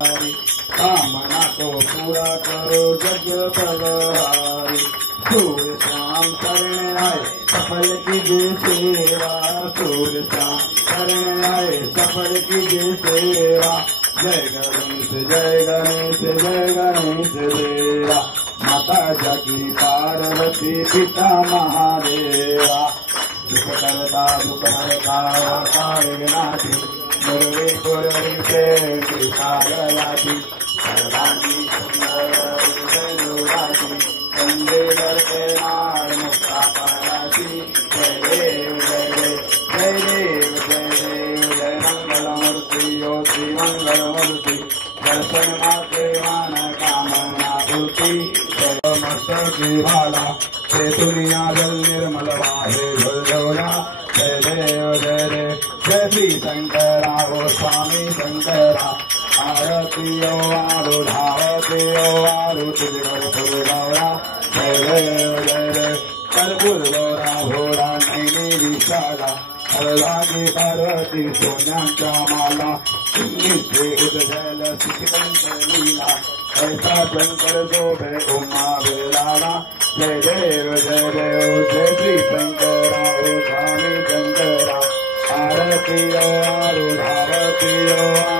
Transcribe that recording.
कामना को पूरा करो जग फलहारी। सूर्य शाम शरण आए सफल कीजिए सेवा, सूर्य शाम शरण आए सफल कीजिए सेवा। जय गणेश जय गणेश जय गणेश देवा। माता जगी पार्वती पिता महादेवा। दुख करता दुख हरता विनाशी, मुरली पुरवी से कृपालयाति। सर्वांगी सुंदर वंदे दर्शे नार मुक्ता पायासी। जय देव जय देव जय देव जय देव जय मंगल मूर्ति ओ श्री मंगल मूर्ति। दर्शन मात्र मान कामना पूर्ति। जय मस्तक की भाला से दुनिया जल निर्मल वाहे जलजोला। जय देव जय देव जय श्री शंकरा ओ स्वामी शंकरा। आरती ओ आरुधावती ओ आरुति कर्पूर गौरा। जय देव जय देव कर्पूर गौरा भोरा नैनी विशाला। हरलागी पार्वती सोन्यांच्या माला। नित्य उदजल शिखंकर लीला। ऐसा शंकर शोभे उमा बिलाला। जय देव जय श्री शंकरा ओ स्वामी शंकरा। आरती ओ आरुधावती ओ